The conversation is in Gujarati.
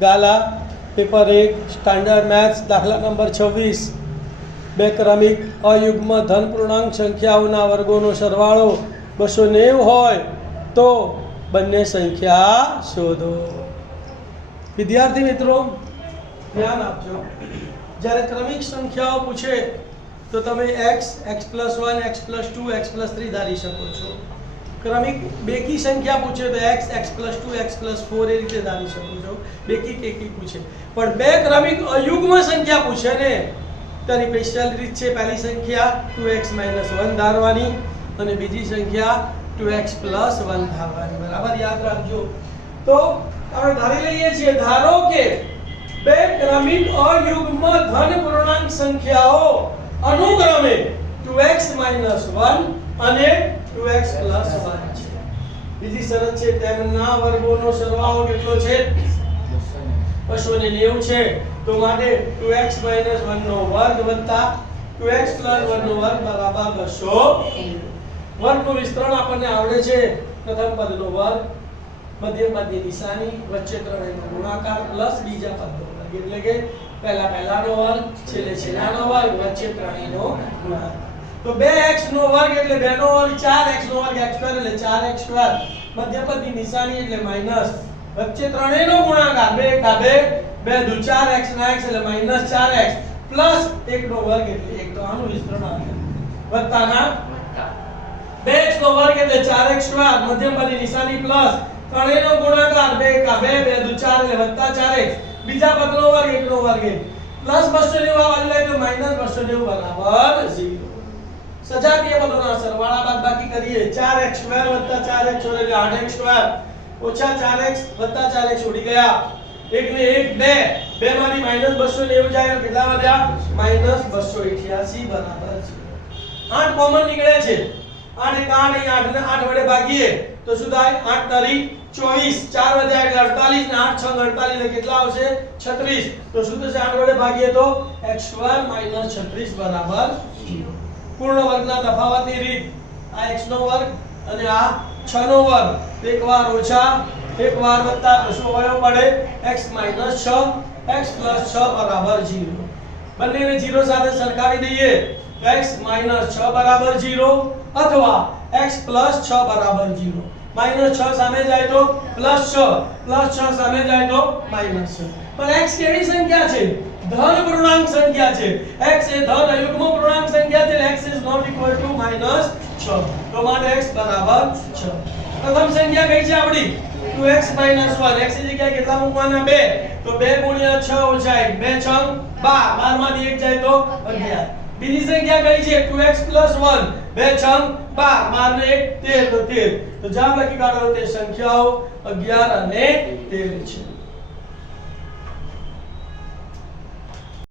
ગાલા પેપર 1 સ્ટાન્ડર્ડ મેથ્સ દાખલા નંબર 26 બે ક્રમિક અયુગ્મ ધન પૂર્ણાંક સંખ્યાઓના વર્ગોનો સરવાળો 290 હોય તો બંને સંખ્યા શોધો। વિદ્યાર્થી મિત્રો ધ્યાન આપજો, જ્યારે ક્રમિક સંખ્યાઓ પૂછે તો તમે x, x+1, x+2, x+3 ધારી શકો છો। ક્રમિક બેકી સંખ્યા પૂછે તો x, x+2, x+4 એ રીતે ધારી શકો છો। બેકી ટેકી પૂછે, પણ બે ક્રમિક અયુગ્મ સંખ્યા પૂછે ને તેની સ્પેશિયલ રીત છે। પહેલી સંખ્યા 2x - 1 ધારવાની અને બીજી સંખ્યા 2x + 1 ધારવાની, બરાબર યાદ રાખજો। તો આપણે ધારી લઈએ છીએ, ધારો કે બે ક્રમિક અયુગ્મ ધન પૂર્ણાંક સંખ્યાઓ અનુક્રમે 2x - 1 અને 2x + 1 છે। બીજી શરત છે તેમના વર્ગોનો સરવાળો કેટલો છે? 290 છે। તો માટે 2x - 1 નો વર્ગ વત્તા 2x + 1 નો વર્ગ બરાબર 290। વર્ગનું વિસ્તરણ આપણને આવડે છે। પ્રથમ પદનો વર્ગ, મધ્યમ પદની નિશાની, વચ્ચે ત્રણેયનો ગુણાકાર પ્લસ બીજા પદનો વર્ગ, એટલે કે પહેલાનો વર્ગ, છેલ્લાનો વર્ગ, વચ્ચે ત્રણેયનો ગુણાકાર। તો 2x નો વર્ગ એટલે 2 નો વર્ગ, 4x નો વર્ગ x² એટલે 4x², મધ્યમ પદની નિશાની એટલે માઈનસ, વચ્ચે ત્રણેયનો ગુણાકાર 2 × 2 2 × 4x ના x એટલે -4x પ્લસ 1 નો વર્ગ એટલે 1। તો આનું વિસ્તરણ આવે વત્તાના 2x નો વર્ગ એટલે 4x², મધ્યમ પદની નિશાની પ્લસ ત્રણેયનો ગુણાકાર 2 × 2 2 × 4 એટલે +4x, બીજા પદનો વર્ગ 1 નો વર્ગ પ્લસ 290 આ બાજુ લઈ તો -290 બરાબર 0। સજાતીય પદોના સરવાળા બાદબાકી કરીએ। 4x² + 4x એટલે 8x² ઓછા 4x + 4x ઉડી ગયા, 1 ને 1 2 માંથી -290 જાય તો કેટલા વધ્યા? -288 બરાબર 0। 8 કોમન નીકળે છે, 8 એક 8 અહીં 8 ને 8 વડે ભાગીએ તો શું થાય? 8 તરી 24, 4 વધ્યા એટલે 48 ને 8 6 48 એટલે કેટલા આવશે? 36। તો શું થશે? 8 વડે ભાગીએ તો x² - 36 બરાબર 0। પૂર્ણ વર્ગના તફાવતની રીત, આ x નો વર્ગ અને આ 6 નો વર્ગ, એક વાર ઓછા એક વાર વત્તા તો શું અવયવ પડે? x - 6 x + 6 બરાબર 0। બંનેને 0 સાથે સરખાવી દઈએ તો x - 6 બરાબર 0 અથવા x + 6 બરાબર 0। -6 સામે જાય તો +6, +6 સામે જાય તો -6। પણ x કેવી સંખ્યા છે? ધન પૂર્ણાંક સંખ્યા છે। x એ ધન અયુગ્મ પૂર્ણાંક સંખ્યા છે, x is not equal to -6। તો માટે x બરાબર 6। પ્રથમ સંખ્યા કઈ છે આપણી? 2x - 1, x ની જગ્યાએ કેટલા મૂકવાના? 2, તો 2 × 6 - 1 2 6 12, 12 માંથી 1 જાય તો 11। બીજી સંખ્યા કઈ છે? 2x + 1 2 6 12, 12 ને 1 13, તો 13। તો જવાબ લખી કાઢો તે સંખ્યાઓ 11 અને 13 છે।